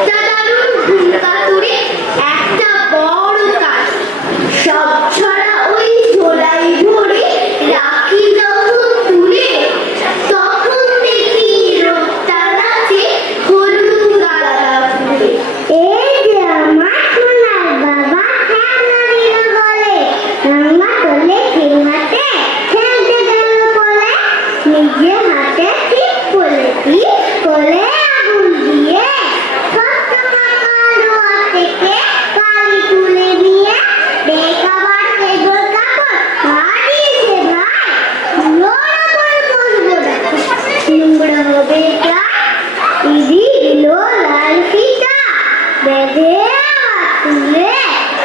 একটা দারুণ ঘুমকাতুরে একটা বড় কাজ সব ছড়া ওই ঝোলাই ভরে রাখি যখন তুলে তখন দেখি রোদটা নাচে হলুদ গাঁদা ফুলে। এই যে আমার সোনার বাবা খেলনা দিল বলে রান্না করলে খেলনাতে খেলতে গেল বলে নিজে হাতে ঠিক বলেছি কোলে আগুন দিয়ে ছোট্ট কাকার রোয়া থেকে কালি তুলে নিয়ে বেকাবার সেগুল কাপড় হারিয়েছে ভাই নোড়া করে বসবো না নোংরা হবে ইদি দিল লাল ফিতা বেঁধে তুলে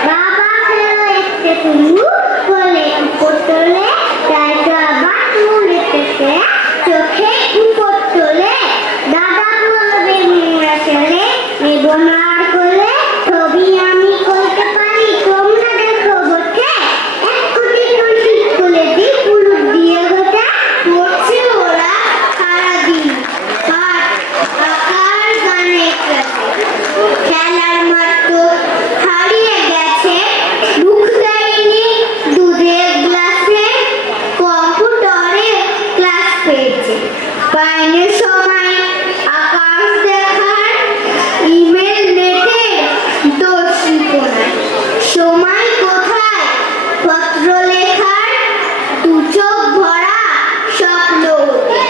বাবা খেলো একটু তুলু বলে উপর তোলে তাইটা আবার তুলে থেকে চোখে উপর তোলে দাদা বলবে মেয়েরা চলে নেব না আর কোলে ছবি আমি করতে পারি তোমরা দেখো বটে এক কোটি ঠিক করে দি পুলু দিয়ে গোটা পড়ছে ওরা সারাদিন পাঠ আকার গানে খেলার মাঠ তো হারিয়ে গেছে মুখ দেয়নি দুধের গ্লাসে কম্পিউটারে ক্লাস পেয়েছে পায়নি সময় আকাশ দেখার ইমেল নেটে দোষী কোনায় সময় কোথায় পত্র লেখার দু চোখ ভরা স্বপ্ন ওঠে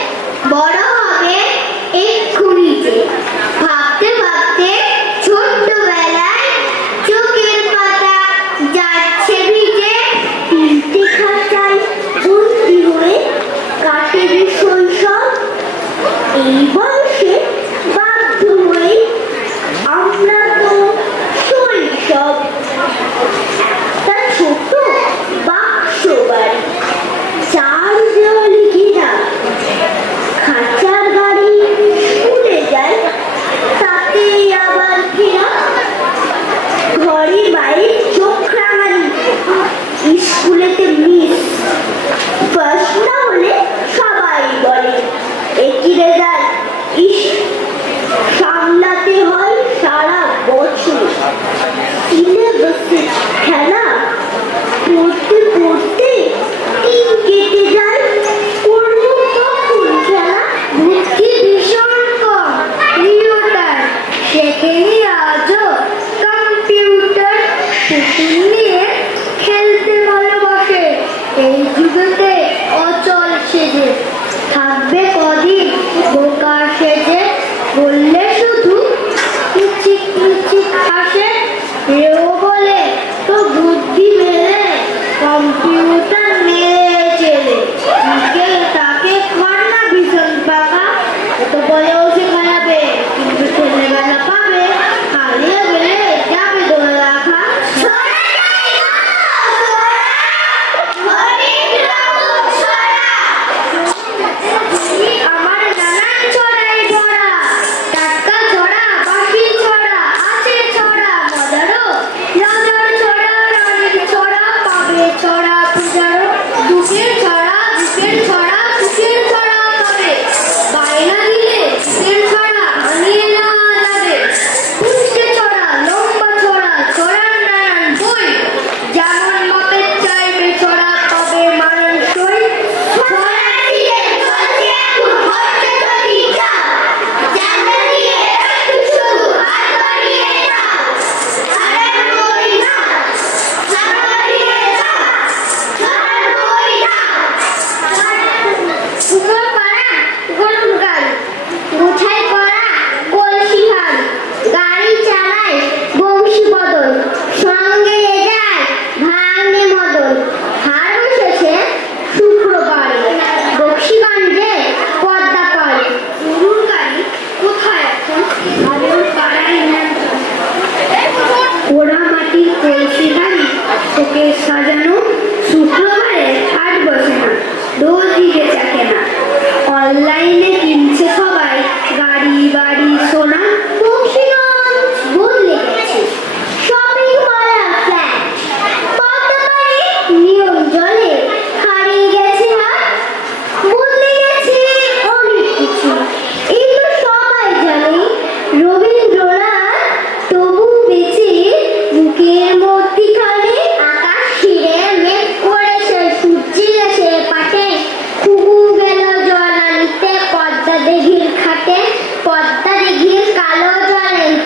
বড় হবে এক্ষুনি যে ভাবতে ভাবতে ছোট্টবেলায় চোখের পাতা যাচ্ছে ভিজে তিনটে খাঁচায় বন্দি হয়ে কাটে শৈশব এই বয়সে বাধ্য হয়ে আমরা তো শৈশব একটা ছোট বাক্স বাড়ি চার দেওয়ালে ঘেরা খাঁচার গাড়ি স্কুলে যায় তাতে আবার ফেরা ঘরে বাইরে চোখ রাঙানি স্কুলেতে মিস ফার্স্ট না হলে সবাই বলে একই রেজাল্ট ইস সামলাতে হয় সারা বছর সিলেবাসে খেলা পড়তে পড়তে দিন কেটে যায় করবো কখন খেলা বুদ্ধি ভীষণ কম নিউটন সেখানে আজও কম্পিউটার পুতুল নিয়ে খেলতে ভালোবাসে এই যুগেতে অচল সেজে থাকবে কদিন বোকার সেজে বললে শুধু মিচিক মিচিক হাসে এও বলে তো বুদ্ধি মেলে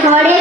ঘরে